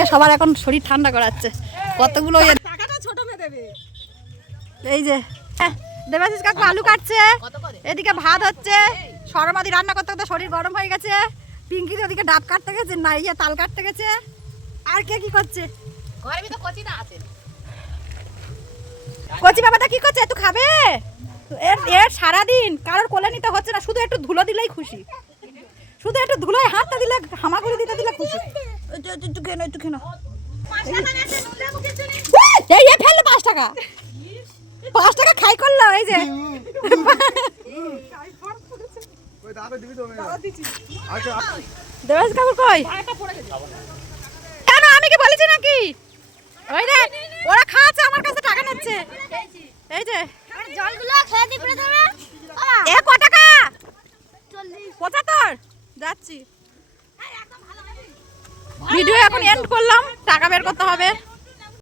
গরমে সবার এখন শরীর ঠান্ডা করাচ্ছে কতগুলো টাকাটা ছোট মেয়ে দেবে। এই যে দেবাশিস কাকু আলু কাটছে, এদিকে ভাত হচ্ছে, সরমাদি রান্না করতে করতে শরীর গরম হয়ে গেছে, পিঙ্কি ওদিকে ডাব কাটতে গেছে, না ইয়ে তাল কাটতে গেছে, আর কে কি করছে? কচি বাবাটা কি করছে? একটু খাবে? এর সারাদিন কারোর কোলে নিতে হচ্ছে না, শুধু একটু ধুলো দিলেই খুশি, শুধু একটু ধুলোয় হাতটা দিলে হামাগুড়ি দিতে দিলে খুশি। একটু খেনো, একটু খেনো। এই ফেললো 5 টাকা, 5 টাকা খাই করলো। এই যে দেবাশিস কাকু কই? কেন আমি কি বলেছি নাকি? ওই রে ওরা খাচ্ছে, আমার কাছে টাকা নিচ্ছে। এই যে জলগুলো খেয়ে দি পড়ে দেবে। এ ক টাকা? 75। যাচ্ছি, ভিডিও এখন এন্ড করলাম, টাকা বের করতে হবে।